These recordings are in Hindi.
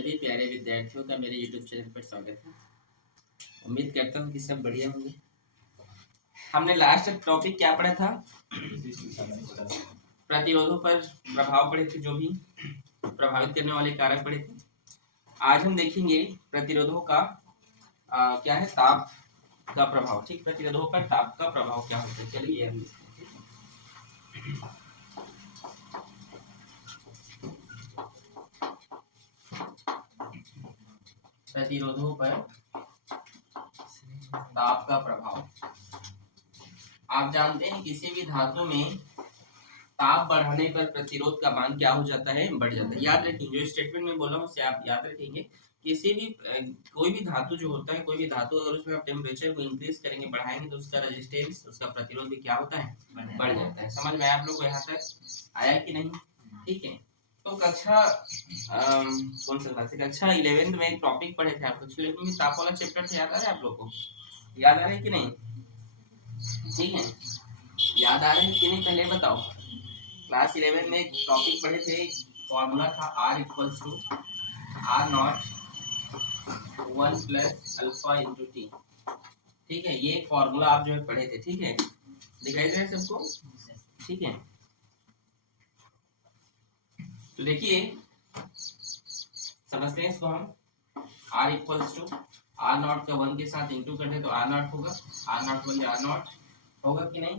सभी प्यारे विद्यार्थियों का मेरे YouTube चैनल पर स्वागत है। उम्मीद करता हूँ कि सब बढ़िया होंगे। हमने लास्ट टॉपिक क्या पढ़ा था? प्रतिरोधों पर प्रभाव पढ़े थे, जो भी प्रभावित करने वाले कारक पढ़े थे। आज हम देखेंगे प्रतिरोधों का क्या है, ताप का प्रभाव। ठीक, प्रतिरोधों पर ताप का प्रभाव क्या होता है, चलिए हम प्रतिरोधों पर ताप का प्रभाव। आप जानते हैं किसी भी धातु में ताप बढ़ाने पर प्रतिरोध का मान क्या हो जाता है, बढ़ जाता है। याद रखेंगे, जो स्टेटमेंट में बोला हूँ उसे आप याद रखेंगे। किसी भी कोई भी धातु जो होता है, कोई भी धातु अगर उसमें आप टेम्परेचर को इंक्रीज करेंगे, बढ़ाएंगे, तो उसका रेजिस्टेंस, उसका प्रतिरोध भी क्या होता है, बढ़ जाता है। समझ में आया आप लोग को यहाँ तक आया कि नहीं? ठीक है। तो कक्षा कौन सा क्लास है, कक्षा 11th में एक टॉपिक पढ़े थे आप लोग, ताप वाला चैप्टर से याद आ रहा है आप लोग को? याद आ रहा है कि नहीं? ठीक है, याद आ रहे हैं कि नहीं पहले बताओ। क्लास 11 में एक टॉपिक पढ़े थे, फॉर्मूला था R equals to R naught 1 plus alpha into t. ठीक है, ये फॉर्मूला आप जो है पढ़े थे। ठीक है, दिखाई दे रहा है सबको? ठीक है, तो देखिए समझते हैं इसको हम। R equals to R naught का 1 के साथ इंटू कर दे तो R नॉट होगा, R नॉट बन जाए R नॉट होगा कि नहीं?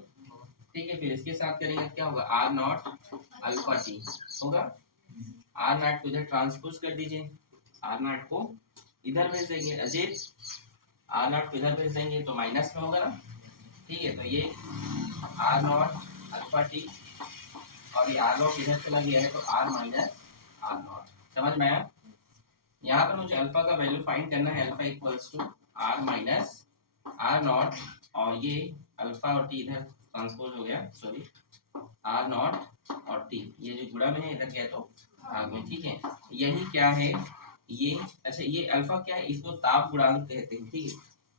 ठीक है, फिर इसके साथ करेंगे क्या होगा, R नॉट अल्फा टी होगा। R नॉट को इधर ट्रांसपोज कर दीजिए, R नॉट को इधर भेज देंगे, अजीत R नॉट को इधर भेज देंगे तो माइनस में होगा ना। ठीक है, तो ये R नॉट अल्फा टी और ये R नॉट इधर चला गया है तो R माइनस R नॉट। समझ में आया? यहाँ पर मुझे अल्फा का वैल्यू फाइंड करना है, alpha equals to R minus R naught, और ये अल्फा और टी इधर ट्रांसपोज हो गया, सॉरी, R नॉट और टी ये जो जुड़ा में है इधर गया तो भाग में। ठीक है, यही क्या है ये, अच्छा ये अल्फा क्या है, इसको ताप गुणांक कहते हैं। ठीक है,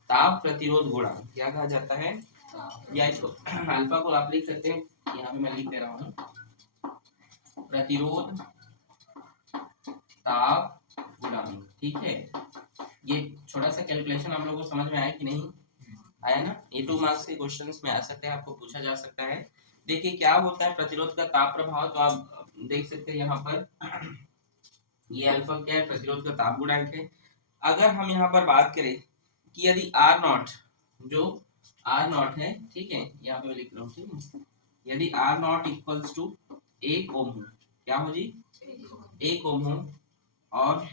ताप प्रतिरोध गुणांक क्या कहा जाता है, या इसको अल्फा को आप लिख सकते हैं, यहाँ पे मैं लिख दे रहा हूँ, प्रतिरोध ताप गुणांक। ठीक है, ये छोटा सा कैलकुलेशन हम लोगों को समझ में आया कि नहीं आया ना? ये 2 मार्क्स के क्वेश्चंस में आ सकते हैं, आपको पूछा जा सकता है। देखिए क्या होता है प्रतिरोध का ताप प्रभाव, तो आप देख सकते हैं यहाँ पर ये अल्फा क्या है, प्रतिरोध का ताप गुणांक है। अगर हम यहाँ पर बात करें कि यदि R नॉट, जो R नॉट है, ठीक है, यहाँ पे मैं लिख रहा हूँ, ठीक है, यदि R नॉट इक्वल्स टू 1 ओम हो, क्या हो जी, 1 ओम हो, और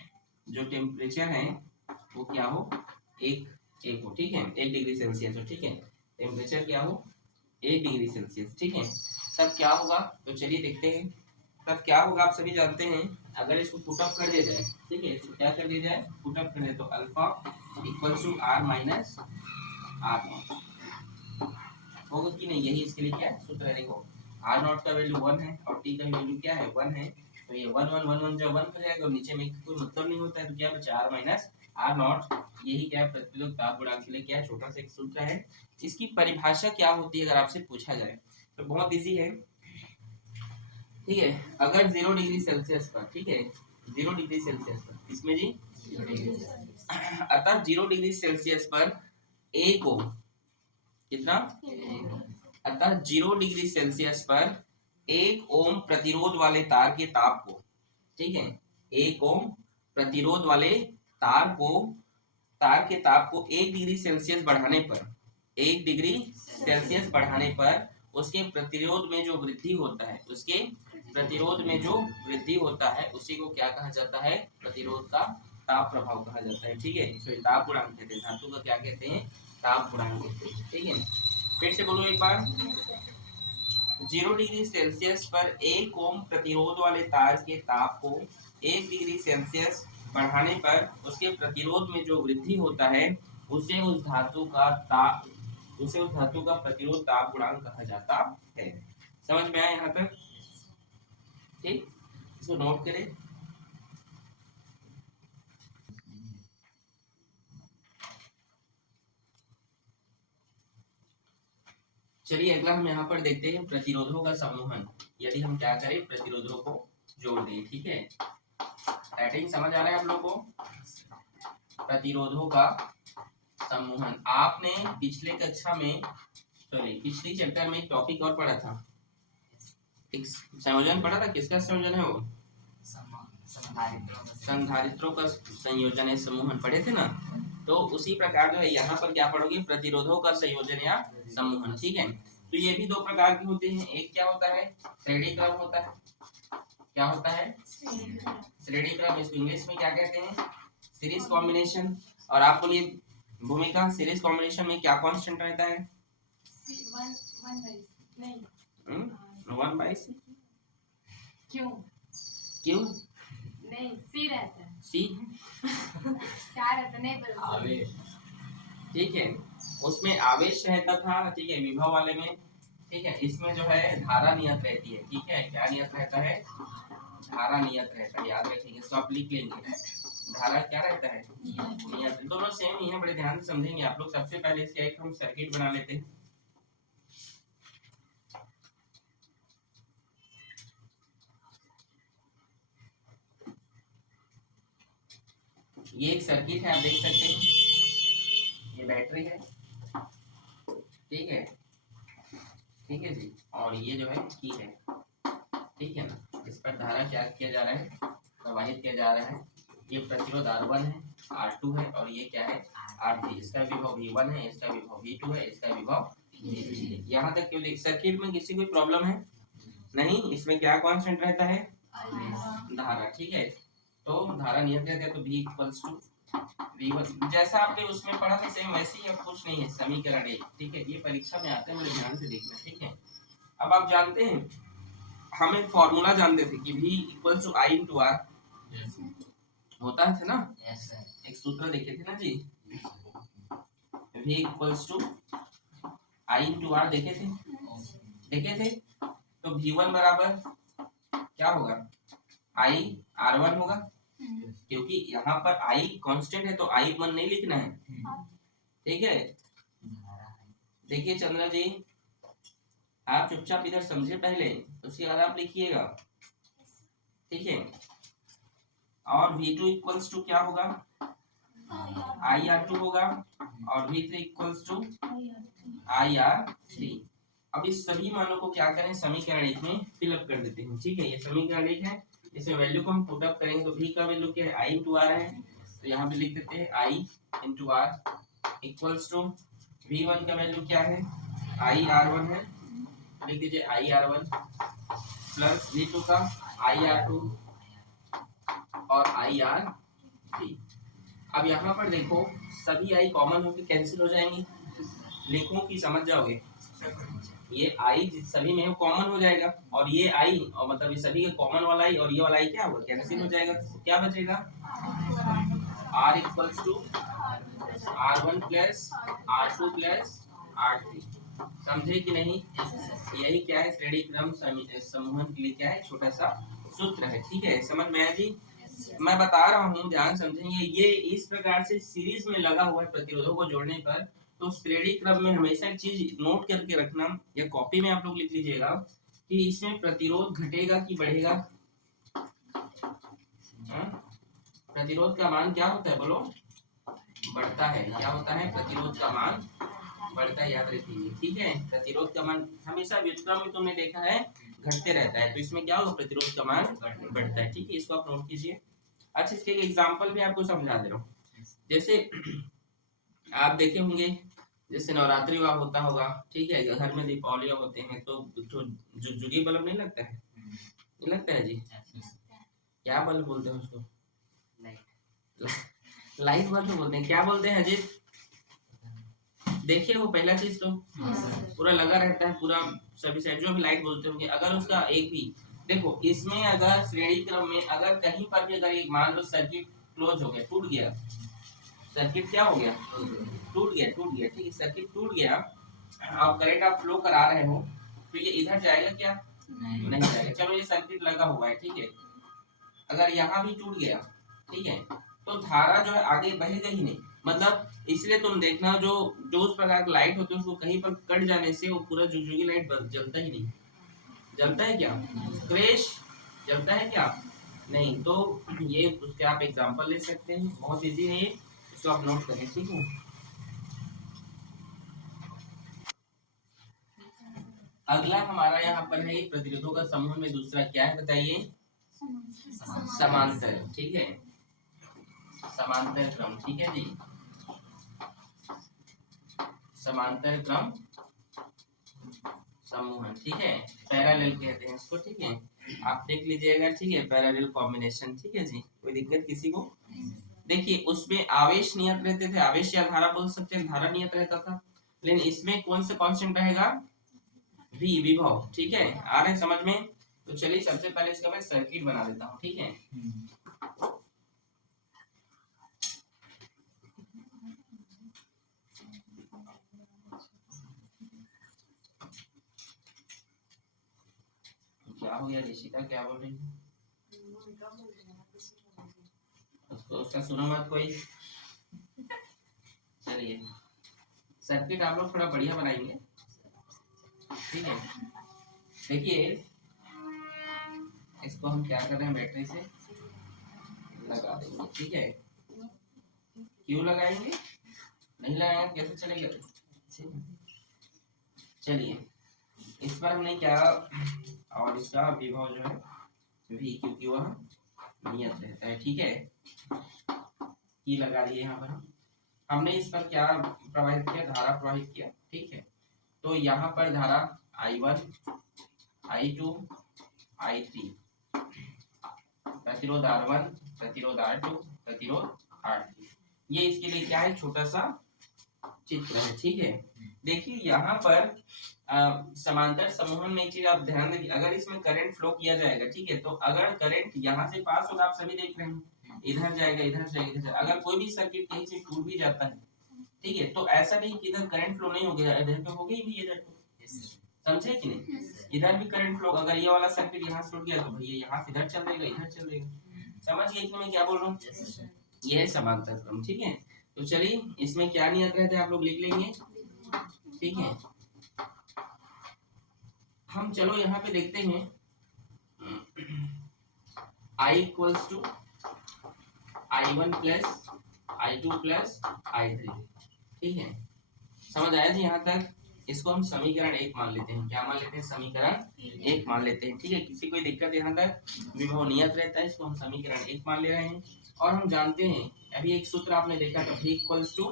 जो टेम्परेचर है वो क्या हो, एक हो, ठीक है, 1 डिग्री सेल्सियस हो। ठीक है, टेम्परेचर क्या हो, 1 डिग्री सेल्सियस। ठीक है, तब क्या होगा, तो चलिए देखते हैं तब क्या होगा। आप सभी जानते हैं, अगर इसको पुट अप कर दिया जाए, ठीक है, इसको क्या कर दिया जाए, पुट अप कर दे, तो alpha equals to R minus R naught होगा कि नहीं? यही इसके लिए क्या सूत्र है, देखो R नॉट का वैल्यू 1 है और T का वैल्यू क्या है, 1 है, तो ये 1 1 1 1 जब 1 हो जाएगा और नीचे में कोई मतलब नहीं होता है, तो क्या बचा, R माइनस R नॉट। यही क्या है, प्रतिरोध ताप गुणांक के लिए क्या है, छोटा सा एक सूत्र है। इसकी परिभाषा क्या होती है अगर आपसे पूछा जाए तो बहुत इजी है। ठीक है, अगर 0 डिग्री सेल्सियस पर, ठीक है, 0 डिग्री सेल्सियस पर, इसमें जी 0 डिग्री, अतः 0 डिग्री सेल्सियस पर एक ओम, कितना, अतः 0 डिग्री सेल्सियस पर 1 ओम प्रतिरोध वाले तार के ताप को, ठीक है, 1 ओम प्रतिरोध वाले तार को, तार के ताप को 1 डिग्री सेल्सियस बढ़ाने पर, 1 डिग्री सेल्सियस बढ़ाने पर उसके प्रतिरोध में जो वृद्धि होता है, उसके प्रतिरोध में जो वृद्धि होता है उसी को क्या कहा जाता है, प्रतिरोध का ताप प्रभाव कहा जाता है। ठीक है, तो ताप गुणांक कहते हैं, धातु का क्या कहते हैं, ताप गुणांक कहते हैं। ठीक है, फिर से बोलो एक बार, 0 डिग्री सेल्सियस पर 1 ओम प्रतिरोध वाले तार के ताप को 1 डिग्री सेल्सियस बढ़ाने पर उसके प्रतिरोध में जो वृद्धि होता है उसे उस धातु का ताप, उसे उस धातु का प्रतिरोध ताप गुणांक कहा जाता है। समझ में आया यहाँ तक? ठीक, इसको नोट करें। चलिए अगला हम यहाँ पर देखते हैं प्रतिरोधों का समूहन। यदि हम क्या करें, प्रतिरोधों को जोड़ दें। ठीक है, हेडिंग समझ आ रहा है आप लोगों को? प्रतिरोधों का सम्मोहन। आपने पिछले कक्षा में पिछली चैप्टर में एक टॉपिक और पढ़ा था, एक संयोजन पढ़ा था। किसका संयोजन है वो? संधारित्रों का संयोजन है, सम्मोहन पढ़े थे ना। तो उसी प्रकार जो है यहाँ पर क्या पढ़ोगे? प्रतिरोधों का संयोजन या सम्मोहन। ठीक है, तो ये भी दो प्रकार के होते हैं। एक क्या होता है? श्रेणी क्रम होता है। क्या होता है? श्रेणी क्रम। इसको इंग्लिश में क्या कहते हैं? Series combination. और आप बोलिए भूमिका, सीरीज कॉम्बिनेशन में क्या कांस्टेंट रहता है? 1/c। क्यों? क्यों नहीं, सी रहता है। सी क्या रहता है? नहीं पता। आवेश। ठीक है, उसमें आवेश रहता था। ठीक है, विभव वाले में। ठीक है, इसमें जो है धारा नियत रहती है। ठीक है, क्या नियत रहता है? धारा नियत रहता है। याद रखेंगे, इसको आप लिख लेंगे। धारा क्या रहता है? नियत। दोनों सेम ही है, बड़े ध्यान से समझेंगे आप लोग। सबसे पहले इसका एक हम सर्किट बना लेते हैं। ये एक सर्किट है, आप देख सकते हैं। ये बैटरी है। ठीक है, ठीक है जी। और ये जो है की है। ठीक है ना, इस पर धारा क्या किया जा रहा है? प्रवाहित किया जा रहा है। ये प्रतिरोध R1 है, R2 है, और ये क्या है? R3। इसका विभव V1 है, इसका विभव V2 है, इसका विभव V3 है। यहाँ तक क्यों? सर्किट में किसी कोई प्रॉब्लम है नहीं? इसमें क्या कांस्टेंट रहता है? धारा। ठीक है, तो धारा नियत रहता है, तो V इक्वल्स टू V1। जैसा आपने उसमें पढ़ा था सेम वैसे ही, अब कुछ नहीं है। समीकरण 1। ठीक है, ये परीक्षा में आते हैं, मेरे ध्यान से देखना। ठीक है, अब आप जानते हैं हम एक फॉर्मूला जानते थे कि V equals to I into R होता है ना। एक सूत्र देखे थे ना जी, V equals to I into R देखे थे। तो V1 बराबर क्या होगा? I R1 होगा, क्योंकि यहाँ पर I कांस्टेंट है, तो I1 नहीं लिखना है। ठीक है, देखिए चंद्रा जी, आप चुपचाप इधर समझे पहले, उसके बाद आप लिखिएगा। ठीक है, और V2 इक्वल्स टू क्या होगा? IR2 होगा, और V3 इक्वल्स टू IR3। अब इस सभी मानों को क्या करें? समीकरण 1 में फिलअप कर देते हैं। ठीक है, ये समीकरण 1 है, इसमें वैल्यू को हम पुट अप करेंगे। तो V का वैल्यू क्या है? I इंटू R है, तो यहाँ पे लिख देते हैं I into R equals to V1 का वैल्यू क्या है? IR1 है, लिख दीजिए IR1 प्लस V2 का IR2 और IR3। अब यहाँ पर देखो, सभी I कॉमन होकर कैंसिल हो जाएंगी। लिखूं कि समझ जाओगे? ये I सभी में कॉमन हो जाएगा, और ये I, और मतलब ये सभी का कॉमन वाला I और ये वाला I क्या होगा? कैंसिल हो जाएगा। तो क्या बचेगा? R equals to R1 plus R2 plus R3। समझे कि नहीं? यही क्या है? श्रेणी क्रम समूहन के लिए क्या है? छोटा सा सूत्र है। ठीक है, समझ में आया जी? मैं बता रहा हूँ, ध्यान समझेंगे। ये इस प्रकार से सीरीज में लगा हुआ है प्रतिरोधों को जोड़ने पर। तो श्रेणी क्रम में हमेशा एक चीज नोट करके रखना, या कॉपी में आप लोग लिख लीजिएगा कि इसमें प्रतिरोध घटेगा कि बढ़ेगा। प्रतिरोध का मान क्या होता है? बोलो। बढ़ता है। क्या होता है? प्रतिरोध का मान बढ़ता है, याद रखिए। ठीक है, प्रतिरोध का मान हमेशा व्युत्क्रम में तुमने देखा है घटते रहता है, तो इसमें क्या होगा? प्रतिरोध का मान बढ़ता है। ठीक है, इसको आप नोट कीजिए। अच्छा, इसके एग्जांपल भी आपको समझा दे रहा हूँ। जैसे आप देखे होंगे, जैसे नवरात्रि वाह होता होगा। ठीक है, घर में दीपावली होते हैं, तो जुगी बल्ब नहीं लगता है? नहीं लगता है जी? क्या बल्ब बोलते हैं उसको? लाइट बल्ब बोलते हैं। क्या बोलते हैं अजीत? देखिए, वो पहला चीज तो पूरा लगा रहता है, पूरा सभी साइड, जो भी लाइट बोलते होंगे। अगर उसका एक भी देखो, इसमें अगर श्रेणी क्रम में अगर कहीं पर भी अगर मान लो सर्किट क्लोज हो गया, टूट गया, सर्किट क्या हो गया? टूट गया। ठीक है, सर्किट टूट गया, आप करंट आप फ्लो करा रहे हो, तो ये इधर जाएगा क्या? नहीं जाएगा। चलो, ये सर्किट लगा हुआ है। ठीक है, अगर यहाँ भी टूट गया, ठीक है, तो धारा जो है आगे बहेगा ही नहीं। मतलब इसलिए तुम देखना, जो उस प्रकार की लाइट होती है, उसको कहीं पर कट जाने से वो पूरा जुगजुगी लाइट जलता ही नहीं। जलता है क्या? क्रैश जलता है क्या? नहीं तो ये उसके आप एग्जांपल ले सकते हैं, बहुत इजी है ये, इसको आप नोट करें, ठीक है। अगला हमारा यहाँ पर है प्रतिरोधों का समूह में दूसरा क्या है बताइए, समांतर, ठीक है, समांतर क्रम, ठीक है जी, समांतर क्रम समूह, ठीक है, पैरेलल कहते हैं इसको, ठीक है, आप देख लीजिएगा, ठीक है, पैरेलल कॉम्बिनेशन, ठीक है जी, कोई दिक्कत किसी को। देखिए उसमें आवेश नियत रहते थे, आवेश या धारा बोल सकते हैं, धारा नियत रहता था, लेकिन इसमें कौन सा कांस्टेंट रहेगा, वी, विभव, ठीक है, आ रहे हैं समझ में। तो चलिए सबसे पहले इसका मैं सर्किट बना देता हूँ, ठीक है। क्या हो गया ऋषिका, क्या बोल रही है, उसको उसका सुनो मत कोई। चलिए सर्किट आप लोग थोड़ा बढ़िया बनाएंगे, ठीक है। देखिए इसको हम क्या कर रहे हैं, बैटरी से लगा देंगे, ठीक है। क्यों लगाएंगे, नहीं लगाएंगे कैसे चलेगा। चलिए इस पर हमने क्या, और इसका विभव जो है वी, क्योंकि वह नियत रहता है, ठीक है। की लगा दिए यहाँ पर हमने इस पर क्या प्रवाहित किया, धारा प्रवाहित किया, ठीक है। तो यहाँ पर धारा I1, I2, I3, प्रतिरोध R1, प्रतिरोध R2, प्रतिरोध R3, ये इसके लिए क्या है, छोटा सा चित्र है, ठीक है। देखिए यहाँ पर समांतर समूह में एक चीज आप ध्यान दें, अगर इसमें करंट फ्लो किया जाएगा, ठीक है, तो अगर करंट यहाँ से पास होगा, आप सभी देख रहे हैं, इधर जाएगा, इधर जाएगा, इधर जाएगा। अगर कोई भी सर्किट कहीं से टूट भी जाता है, ठीक है, तो ऐसा नहीं कि इधर करंट फ्लो नहीं होगा, इधर तो होगी भी, इधर तो, समझे कि नहीं, इधर भी करंट फ्लो, अगर ये वाला सर्किट यहाँ से टूट गया तो भैया यहाँ से इधर चल देगा, इधर चल देगा, समझ गए कि मैं क्या बोल रहा हूँ, ये है समांतर क्रम, ठीक है। तो चलिए इसमें क्या नियत रहते हैं आप लोग लिख लेंगे, ठीक है। हम चलो यहाँ पे देखते हैं I equals to I1 plus I2 plus I3, ठीक है, समझ आया जी यहाँ तक। इसको हम समीकरण 1 मान लेते हैं, क्या मान लेते हैं, समीकरण 1 मान लेते हैं, ठीक है। किसी कोई दिक्कत यहाँ तक, विभव नियत रहता है, इसको हम समीकरण 1 मान ले रहे हैं। और हम जानते हैं अभी एक सूत्र आपने देखा था, V equals to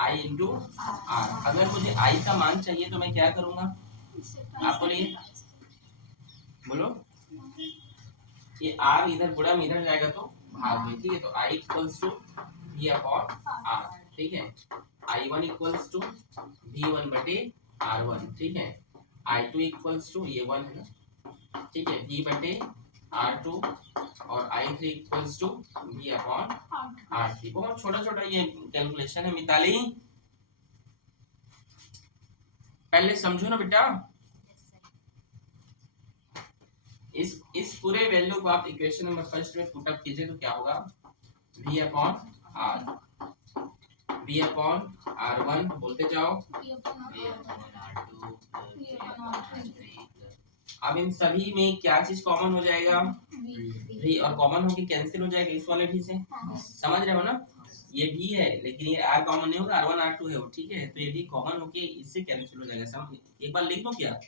I into R। अगर मुझे I का मान चाहिए तो मैं क्या करूंगा, आप बोलिए, बोलो, ये R इधर गुणा में इधर जाएगा तो भाग में, ठीक है। तो I equals to V upon R, ठीक है। I1 इक्वल्स टू V1 बटे R1, ठीक है। I2 इक्वल्स टू, ये 1 है ना, ठीक है, V बटे R2, और I3 equals to V upon R3। बहुत छोटा छोटा ये कैलकुलेशन है, मिताली पहले समझो ना बेटा। इस पूरे वैल्यू को आप इक्वेशन नंबर फर्स्ट में पुट अप कीजिए तो क्या होगा, V upon R, V upon R1 बोलते जाओ, अब इन सभी में क्या चीज कॉमन हो जाएगा, V, और कॉमन होके कैंसिल हो जाएगा इस वाले भी से, समझ रहे हो ना। ये भी है लेकिन ये R कॉमन नहीं होगा, R1 R2 है वो, ठीक है। तो ये भी कॉमन होके इससे कैंसिल हो जाएगा, समझ, एक बार लिख दो क्या,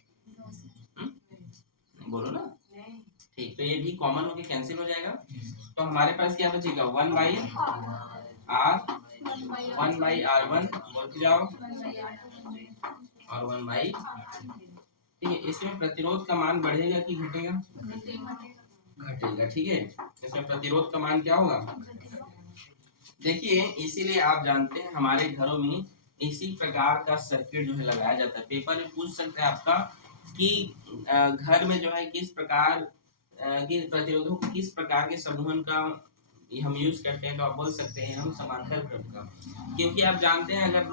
बोलो ना, ठीक। तो ये भी कॉमन होके कैंसिल हो जाएगा, तो हमारे पास क्या बचेगा, 1 बाई R, 1 बाई R1 बोलते जाओ, और 1 बाई, ठीक है। इसमें प्रतिरोध का मान बढ़ेगा कि घटेगा, घटेगा, ठीक है। इसमें प्रतिरोध का मान क्या होगा, देखिए इसीलिए आप जानते हैं हमारे घरों में इसी प्रकार का सर्किट जो है लगाया जाता है। पेपर में पूछ सकते हैं आपका कि घर में जो है किस प्रकार के प्रतिरोधों को, किस प्रकार के समूहन का हम यूज करते हैं, तो आप बोल सकते हैं हम समांतर क्रम का, क्योंकि आप जानते हैं अगर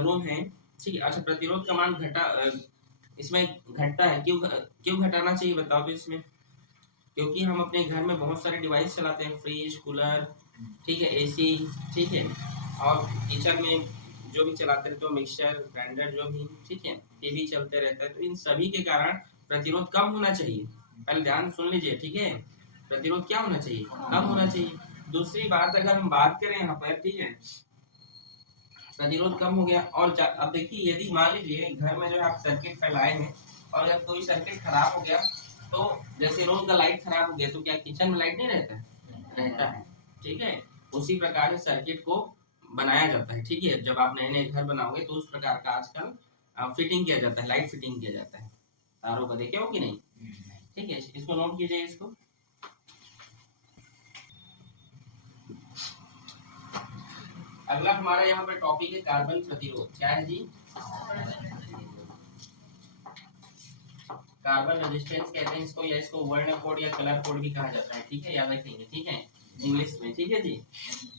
रूम है, ठीक है। अच्छा प्रतिरोध का मान इसमें घटता है, क्यों घटाना चाहिए बताओ तो इसमें, क्योंकि हम अपने घर में बहुत सारे डिवाइस चलाते हैं, फ्रिज, कूलर, ठीक है, AC, ठीक है, और किचन में जो भी चलाते रहते हो, मिक्सचर, ग्राइंडर जो भी, ठीक है, टीवी चलते रहता है, तो इन सभी के कारण प्रतिरोध कम होना चाहिए, पहले ध्यान सुन लीजिए, ठीक है। प्रतिरोध क्या होना चाहिए, कम होना चाहिए। दूसरी बात अगर हम बात करें यहाँ पर, ठीक है, प्रतिरोध कम हो गया और अब देखिए यदि मान लीजिए घर में जो है आप सर्किट फैलाए हैं और अगर कोई सर्किट खराब हो गया, तो जैसे रोज का लाइट खराब हो गया तो क्या किचन में लाइट नहीं रहता है, रहता है, ठीक है। उसी प्रकार से सर्किट को बनाया जाता है, ठीक है। जब आप नए नए घर बनाओगे तो उस प्रकार का आजकल फिटिंग किया जाता है, लाइट फिटिंग किया जाता है तारों का, देखे हो कि नहीं, ठीक है। इसको नोट कीजिए इसको। अगला हमारा यहाँ पर टॉपिक है कार्बन प्रतिरोध। क्या है जी, कार्बन रेजिस्टेंस कहते हैं इसको, या इसको वर्ण कोड या कलर कोड भी कहा जाता है, ठीक है, याद रखेंगे, ठीक है, इंग्लिश में, ठीक है जी।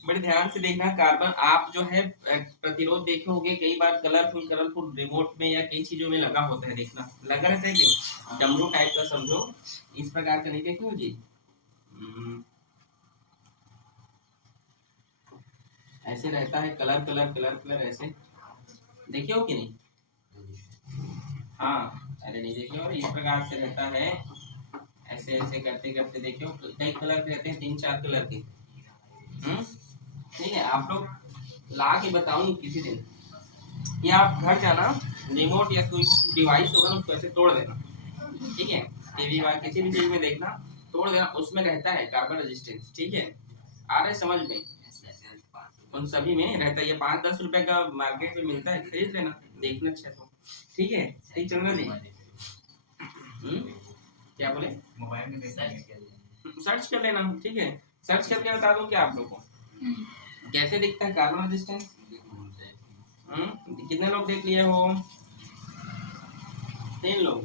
बड़े ध्यान से देखना, कार्बन आप जो है प्रतिरोध देखे होंगे कई बार कलरफुल कलरफुल रिमोट में या कई चीजों में लगा होता है, देखना लगा रहता है कि डमरू टाइप का समझो, इस प्रकार का नहीं देखे हो जी। ऐसे रहता है कलर कलर कलर कलर, ऐसे देखे हो कि नहीं, हाँ, अरे नहीं देखे हो, इस प्रकार से रहता है, ऐसे ऐसे करते करते देखे हो, कई कलर के रहते हैं, 3-4 कलर के, ठीक है। आप लोग ला के बताऊंगी किसी दिन, या आप घर जाना, रिमोट या कोई डिवाइस होगा उसको ऐसे तोड़ देना, ठीक है, टीवी वा किसी भी चीज में देखना, तोड़ देना, उसमें रहता है कार्बन रेजिस्टेंस, ठीक है, आ रहे समझ में, उन सभी में रहता है। ये 5-10 रुपए का मार्केट में मिलता है, खरीद लेना, देखना अच्छा तो, ठीक है, ठीक चंद्र जी। क्या बोले, मोबाइल में सर्च कर लेना, ठीक है, सर्च करके बता दूं क्या आप लोगों को कैसे दिखता है कार्बन रेजिस्टेंस। कितने लोग देख लिए हो, 3 लोग,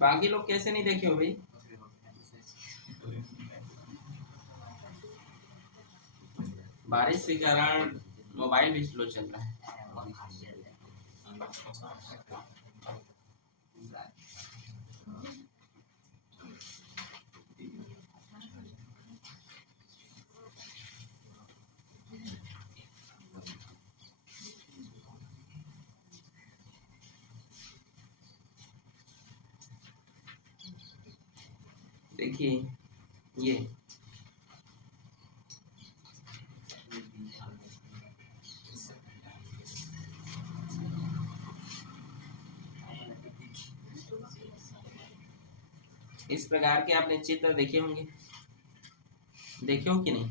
बाकी लोग कैसे नहीं देखे हो भाई, बारिश के कारण मोबाइल भी स्लो चल रहा है। देखिए ये इस प्रकार के आपने चित्र देखे होंगे, देखे हो कि नहीं,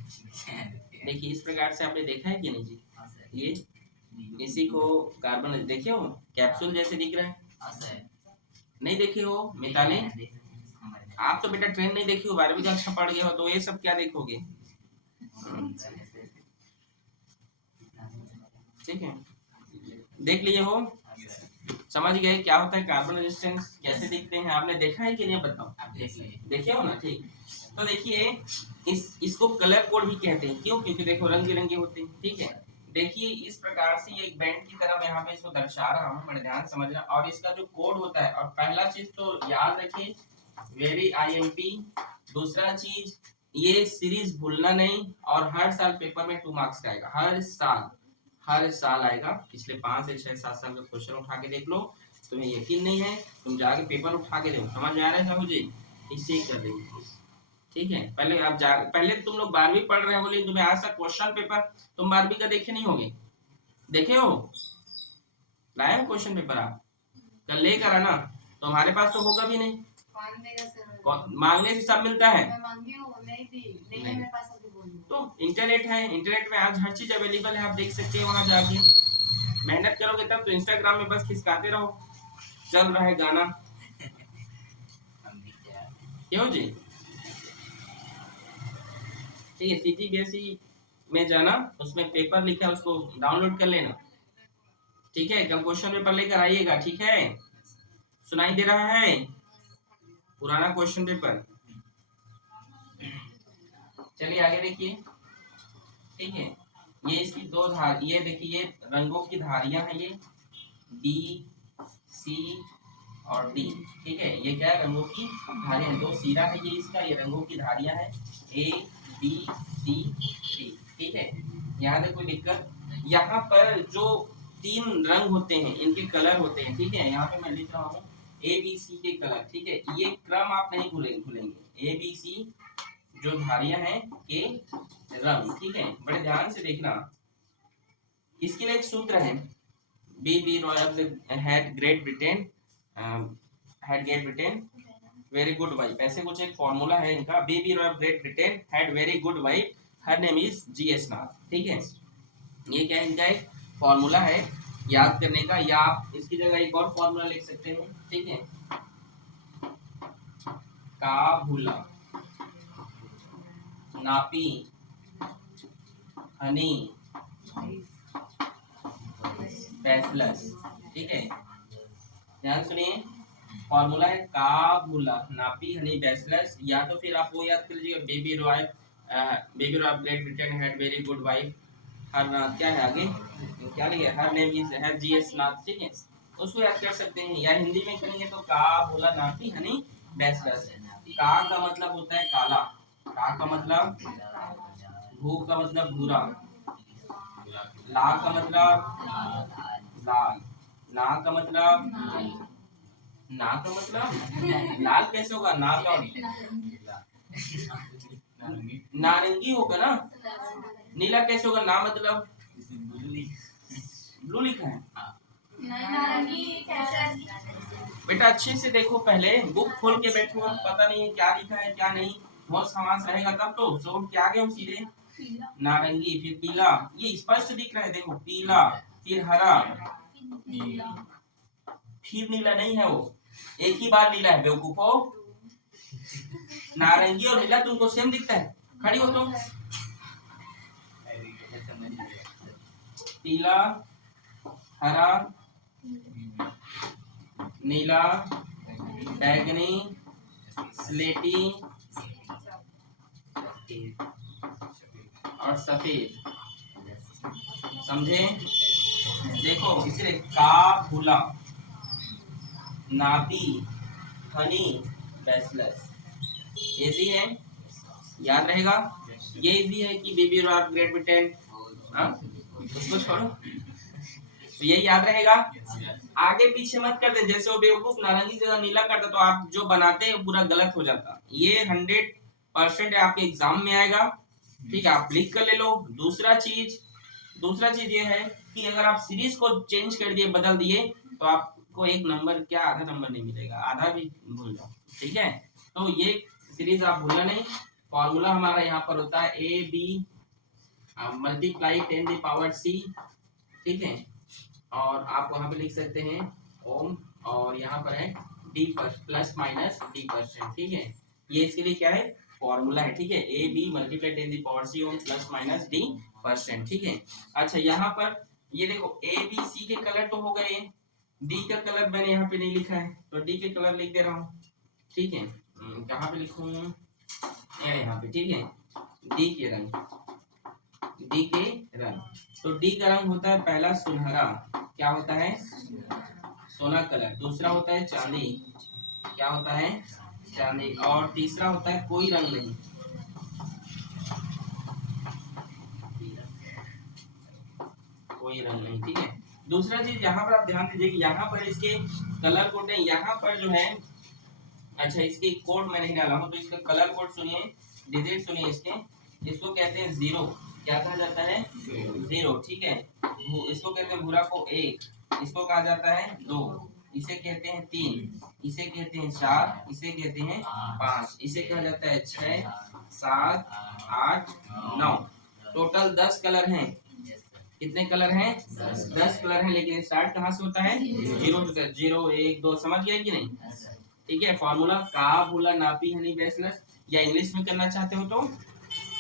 देखिए इस प्रकार से आपने देखा है कि नहीं जी, ये इसी को कार्बन देखे हो, कैप्सूल जैसे दिख रहा है, नहीं देखे हो मिताली, आप तो बेटा ट्रेन नहीं देखी हो, 12वीं कक्षा पढ़ गए हो, तो ये सब क्या देखोगे, ठीक है, देख लिए हो, समझ गए क्या होता है कार्बन रेजिस्टेंस, कैसे दिखते हैं, आपने देखा है कि नहीं बताओ, देखे हो ना, ठीक। तो देखिए इसको कलर कोड भी कहते हैं, क्यों, क्योंकि देखो रंग बिरंगे होते हैं, ठीक है। देखिए इस प्रकार से ये एक बैंड की तरह मैं यहाँ पे इसको दर्शा रहा हूँ, बड़े ध्यान समझना, और इसका जो कोड होता है, और पहला चीज तो याद रखिए, वेरी IMP, दूसरा चीज ये सीरीज भूलना नहीं, और हर साल पेपर में 2 मार्क्स का आएगा, हर साल आएगा, पिछले 5 से 6-7 साल का क्वेश्चन उठा के देख लो, तुम्हें यकीन नहीं है तुम जाके पेपर उठा के देखो, समझ में आ रहा है साहू जी, इससे ही कर देंगे, ठीक है। पहले तुम लोग 12वीं पढ़ रहे हो, बोले तुम्हें आज तक क्वेश्चन पेपर तुम 12वीं का देखे नहीं होगे, देखे हो, लाए हो क्वेश्चन पेपर, आप कल लेकर आना, तो हमारे पास तो होगा भी नहीं, मांगने से सब मिलता है, तो इंटरनेट है, इंटरनेट में आज हर चीज अवेलेबल है, आप देख सकते हैं, वहां जाके मेहनत करोगे तब तो, इंस्टाग्राम में बस खिसकाते रहो, चल रहा है गाना, क्यों जी, ठीक है। CGBSE में जाना, उसमें पेपर लिखा है, उसको डाउनलोड कर लेना, ठीक है, कल क्वेश्चन पेपर लेकर आइएगा, ठीक है, सुनाई दे रहा है, पुराना क्वेश्चन पेपर, चलिए आगे देखिए, ठीक है। ये इसकी 2 धार, ये देखिए ये रंगों की धारियां हैं, ये B, C और D, ठीक है, ये क्या है, रंगों की धारियां हैं, 2 सिरा है ये इसका, ये रंगों की धारियां हैं, A, B, C, D, ठीक है। यहाँ देखो कोई दिक्कत, यहाँ पर जो 3 रंग होते हैं इनके कलर होते हैं, ठीक है, यहाँ पे मैं लिख रहा हूँ ए बी सी के कलर, ठीक है। ये क्रम आप नहीं भूलेंगे, ए बी सी जो धारियां हैं के रंग, ठीक है। बड़े ध्यान से देखना, इसके लिए एक सूत्र है, be royal had Great Britain very good wife, ऐसे कुछ एक फॉर्मूला है इनका। Be royal Great Britain had very good wife, her name is GS Nath, ठीक है। ये क्या है, इनका एक फॉर्मूला है याद करने का, या आप इसकी जगह एक और फॉर्मूला लिख सकते हैं, ठीक है। काबुला, नापी, हनी, बैचलर्स, ठीक है। ध्यान सुनिए, फॉर्मूला है काबुला, नापी, हनी, बैचलर्स, या तो फिर आप वो याद कर लीजिएगा, baby Roy Great Britain had very good wife, her क्या है आगे, क्या लिखे, हर नेम इज है जीएस नाथ, ठीक है। उसको याद कर सकते हैं, या हिंदी में करेंगे तो काबुला, नापी, हनी, बैचलर्स। का मतलब होता है काला, का मतलब, भू का मतलब भूरा, ला का मतलब लाल, ना का मतलब, ना का मतलब लाल कैसे होगा, ना का नारंगी होगा ना, नीला कैसे होगा, ना मतलब ब्लू लिखा है। बेटा अच्छे से देखो, पहले बुक खोल के बैठो, पता नहीं है क्या लिखा है क्या नहीं, बहुत समास रहेगा तब तो जोड़ के आगे हम सीधे नारंगी, फिर पीला, ये स्पष्ट दिख रहा है, देखो पीला, फिर हरा, फिर नीला नहीं है, वो एक ही बार नीला है बेवकूफो। नारंगी और नीला तुमको सेम दिखता है, खड़ी हो तो, पीला, हरा, नीला, बैगनी, स्लेटी और सफेद, समझे। देखो इसलिए काबुला, नापी, हनी, बैचलर्स, इजी है, याद रहेगा। ये इजी है कि बेबी रॉक ग्रेट ब्रिटेन, उसको छोड़ो, तो ये याद रहेगा। आगे पीछे मत कर दे, जैसे वो बेवकूफ नारंगी जगह नीला करता तो आप जो बनाते हैं पूरा गलत हो जाता। ये 100% आपके एग्जाम में आएगा, ठीक है, आप लिख कर ले लो। दूसरा चीज ये है कि अगर आप सीरीज को चेंज कर दिए, बदल दिए, तो आपको एक नंबर क्या, आधा नंबर नहीं मिलेगा, आधा भी भूल जाओ, ठीक है। तो ये सीरीज आप भूलना नहीं। फॉर्मूला हमारा यहाँ पर होता है ए बी मल्टीप्लाई 10⁻⁶, ठीक है। और आप वहां पे लिख सकते हैं ओम, और यहाँ पर है डी पर प्लस माइनस d%, ठीक है। ये इसके लिए क्या है, फॉर्मूला है, ठीक है। A B multiply 10⁻⁶ ohm plus minus d%, ठीक है। अच्छा यहाँ पर ये देखो ए बी सी के कलर तो हो गए, डी का कलर मैंने यहाँ पे नहीं लिखा है, तो डी के कलर लिख दे रहा हूँ, ठीक है। कहाँ पे लिखूं, यहाँ पे, ठीक है। डी के रंग, तो डी का रंग होता है पहला सुनहरा, क्या होता है, सोना कलर। दूसरा होता है चांदी, क्या होता है, चांदी। और तीसरा होता है कोई रंग नहीं, कोई रंग नहीं, ठीक है। दूसरा चीज यहाँ पर आप ध्यान दीजिए कि यहाँ पर इसके कलर कोड है, यहाँ पर जो है, अच्छा इसके कोड मैं नहीं डाला हूँ, तो इसका कलर कोड सुनिए, डिजिट सुनिए इसको कहते हैं जीरो, क्या कहा जाता है, जीरो, ठीक है। इसको कहते हैं भूरा को 1, इसको कहा जाता है 2, इसे कहते हैं 3, इसे कहते हैं 4, इसे कहते हैं 5, इसे कहा जाता है 6, 7, 8, 9। टोटल 10 कलर हैं। कितने कलर हैं, 10 कलर हैं, लेकिन स्टार्ट कहाँ से होता है, 0 से। 0 1 2, समझ गए कि नहीं, ठीक है। फॉर्मूला काबुला, नापी, हनी, बैचलर्स। या इंग्लिश में करना चाहते हो तो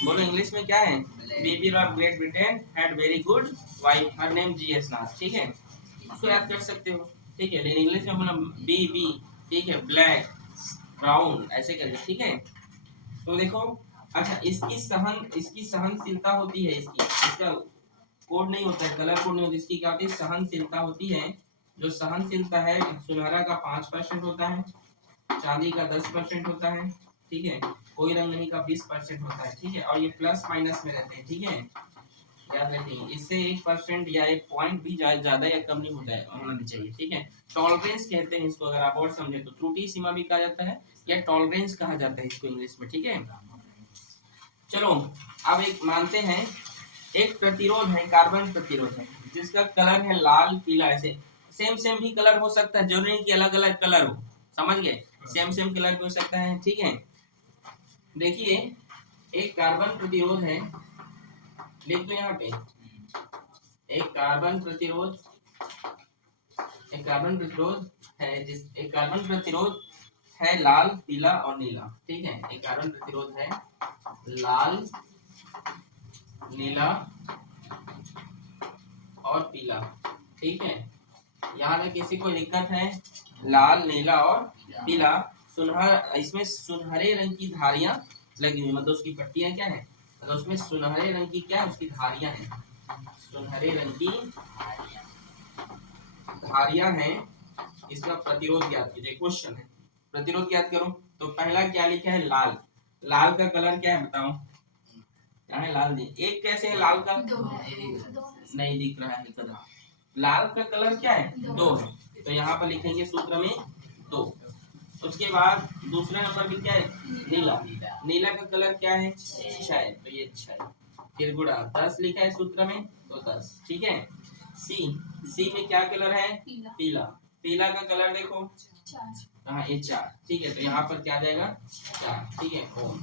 बोलो, इंग्लिश में क्या है, baby of Great Britain had very good wife, her name GS Nath, ठीक है। इसको याद कर सकते हो, ठीक है। लेकिन इंग्लिश में बोला बी, ठीक है, ब्लैक, ब्राउन, ऐसे करके, ठीक है। तो देखो, अच्छा इसकी सहनशीलता होती है, इसका कोड नहीं होता है, कलर कोड नहीं होता, इसकी क्या होती है, सहनशीलता होती है। जो सहनशीलता है, सुनहरा का 5% होता है, चांदी का 10% होता है, ठीक है, कोई रंग नहीं का 20% होता है, ठीक है। और ये प्लस माइनस में रहते हैं, ठीक है। याद रखेंगे, इससे 1% या 1 पॉइंट भी ज्यादा या कम नहीं होना चाहिए, ठीक है। टॉलरेंस कहते हैं इसको, अगर आप और समझे तो त्रुटि सीमा भी कहा जाता है या टॉलरेंस कहा जाता है इसको इंग्लिश में, ठीक है। चलो अब एक मानते हैं, एक प्रतिरोध है, कार्बन प्रतिरोध है, जिसका कलर है लाल पीला, ऐसे सेम भी कलर हो सकता है, जरूरी नहीं कि अलग अलग कलर हो, समझ गए, सेम कलर भी हो सकता है, ठीक है। देखिए एक कार्बन प्रतिरोध है, लिख दो यहाँ पे, एक कार्बन प्रतिरोध है लाल पीला और नीला, ठीक है। एक कार्बन प्रतिरोध है लाल नीला और पीला, ठीक है। यहाँ पे किसी को दिक्कत है, लाल नीला और पीला, इसमें सुनहरे रंग की धारियां लगी हुई, मतलब उसकी पट्टियां क्या है, मतलब उसमें सुनहरे रंग की क्या है, उसकी धारियां हैं, सुनहरे रंग की धारियां हैं। इसका प्रतिरोध ज्ञात कीजिए, क्वेश्चन है, प्रतिरोध ज्ञात करो। तो पहला क्या लिखा है, लाल, लाल का कलर क्या है बताओ, क्या है लाल जी, एक कैसे है लाल का, नहीं दिख रहा है कलर, लाल का कलर क्या है, 2 है, तो यहाँ पर लिखेंगे सूत्र में 2। उसके बाद दूसरा नंबर भी क्या है, नीला, नीला का कलर क्या है, 6, तो ये 6, फिर गुणा 10 लिखा है सूत्र में, तो 10, ठीक है। सी में क्या कलर है, पीला, पीला का कलर देखो, हाँ ये 4, ठीक है, तो यहाँ पर क्या आ जाएगा 4, ठीक है। ओम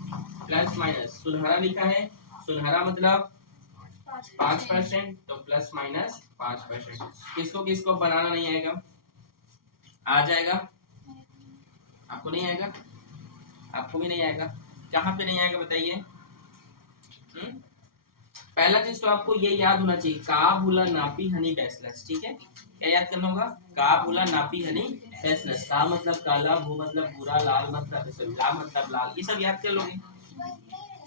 प्लस माइनस सुनहरा लिखा है, सुनहरा मतलब 5%, तो प्लस माइनस 5%। किसको किसको बनाना नहीं आएगा, आ जाएगा, आपको नहीं आएगा, आपको भी नहीं आएगा, कहाँ पे नहीं आएगा बताइए। पहला चीज तो आपको ये याद होना चाहिए, का भूला नापी हनी बैसलस, ठीक है, क्या याद करना होगा, का भूला नापी हनी बैसलस, का मतलब काला, भू मतलब भूरा, लाल मतलब ला मतलब लाल, ये सब याद कर लोगे,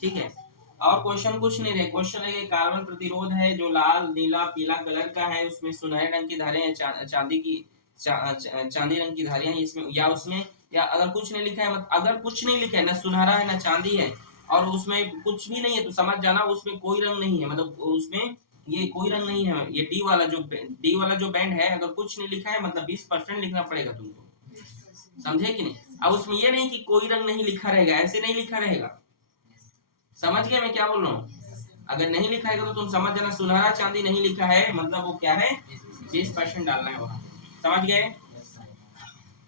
ठीक है। और क्वेश्चन कुछ नहीं रहे, क्वेश्चन है कार्बन प्रतिरोध है जो लाल नीला पीला कलर का है, उसमें सुनहरे रंग की धारियां, चांदी रंग की धारियां इसमें, या उसमें, या अगर कुछ नहीं लिखा है, अगर कुछ नहीं लिखा है, ना सुनहरा है ना चांदी है, और उसमें कुछ भी नहीं है, तो समझ जाना उसमें कोई रंग नहीं है, मतलब उसमें ये कोई रंग नहीं है, ये डी वाला जो बैंड है, अगर कुछ नहीं लिखा है मतलब 20% लिखना पड़ेगा तुमको, समझे कि नहीं। अब उसमें ये नहीं कि कोई रंग नहीं लिखा रहेगा, ऐसे नहीं लिखा रहेगा, समझ गए मैं क्या बोल रहा हूँ। अगर नहीं लिखा है तो तुम समझ जाना सुनहरा चांदी नहीं लिखा है, मतलब वो क्या है, 20% डालना है वहां, समझ गए।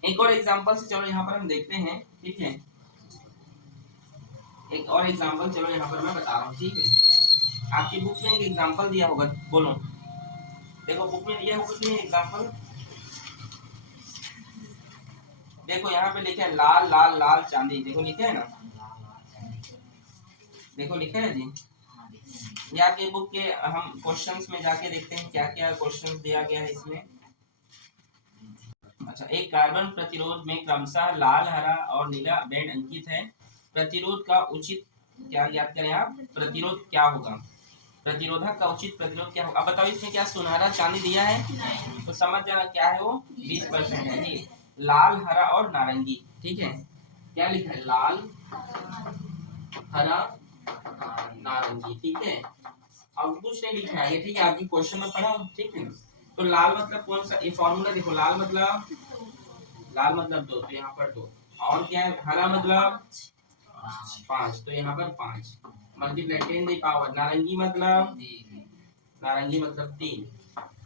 एक और एग्जांपल से चलो यहाँ पर हम देखते हैं, ठीक है, एक और एग्जांपल चलो यहाँ पर मैं बता रहा हूँ, ठीक है। आपकी बुक में एक एग्जांपल दिया होगा, बोलो, देखो बुक में दिया होगा कि नहीं एग्जांपल, देखो यहाँ पे लिखा है लाल लाल लाल चांदी, देखो लिखा है ना, देखो लिखा है जी। या के बुक के हम क्वेश्चंस में जाके देखते हैं क्या क्या क्वेश्चंस दिया गया है इसमें। अच्छा, एक कार्बन प्रतिरोध में क्रमशः लाल हरा और नीला बैंड अंकित है, प्रतिरोध का उचित क्या ज्ञात करें आप, प्रतिरोध क्या होगा, प्रतिरोधक का उचित प्रतिरोध क्या होगा। अब बताओ इसमें क्या सुनहरा चांदी दिया है, तो समझ जाना क्या है वो, 20% है जी, लाल हरा और नारंगी, ठीक है, क्या लिखा है, लाल हरा नारंगी, ठीक है। अब कुछ नहीं लिखा है, ठीक है, आपकी क्वेश्चन में पढ़ा, ठीक है। तो लाल मतलब कौन सा, ये फॉर्मूला देखो, लाल मतलब 2, तो यहाँ पर 2, और क्या है, हरा मतलब 5, तो यहाँ पर 5, मल्टीप्लाई 10 दी पावर, नारंगी मतलब 3,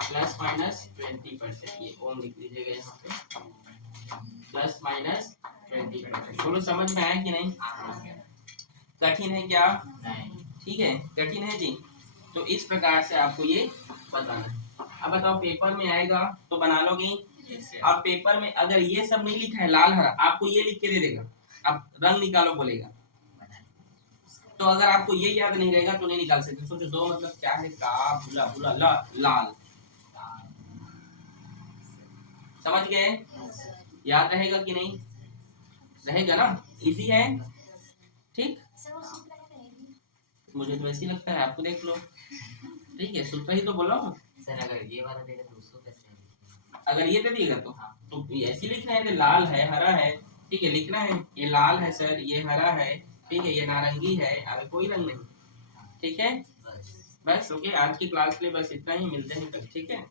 प्लस माइनस 20%, ये ओम लिख लीजिएगा यहाँ पे, प्लस माइनस 20%। बोलो समझ में आया कि नहीं, कठिन है क्या, ठीक है, कठिन है जी। तो इस प्रकार से आपको ये बताना है। अब बताओ पेपर में आएगा तो बना लोगे, अब पेपर में अगर ये सब नहीं लिखा है लाल हरा, आपको ये लिख के दे देगा, अब रंग निकालो बोलेगा, तो अगर आपको ये याद नहीं रहेगा तो नहीं निकाल सकते। सोचो 2 मतलब क्या है, का भूला भूला लाल, समझ गए, याद रहेगा कि नहीं रहेगा ना, इजी है, ठीक, मुझे तो ऐसे ही लगता है, आपको देख लो, ठीक है, सूत्र ही तो बोला हूँ सर, अगर ये वाला देगा तो उसको कैसे, अगर ये दे देगा तो ऐसे लिखना है, लाल है हरा है, ठीक है, लिखना है ये लाल है सर, ये हरा है, ठीक है, ये नारंगी है, अगर कोई रंग नहीं, ठीक है, बस ओके, आज की क्लास के लिए बस इतना ही, मिलते हैं कल, ठीक है।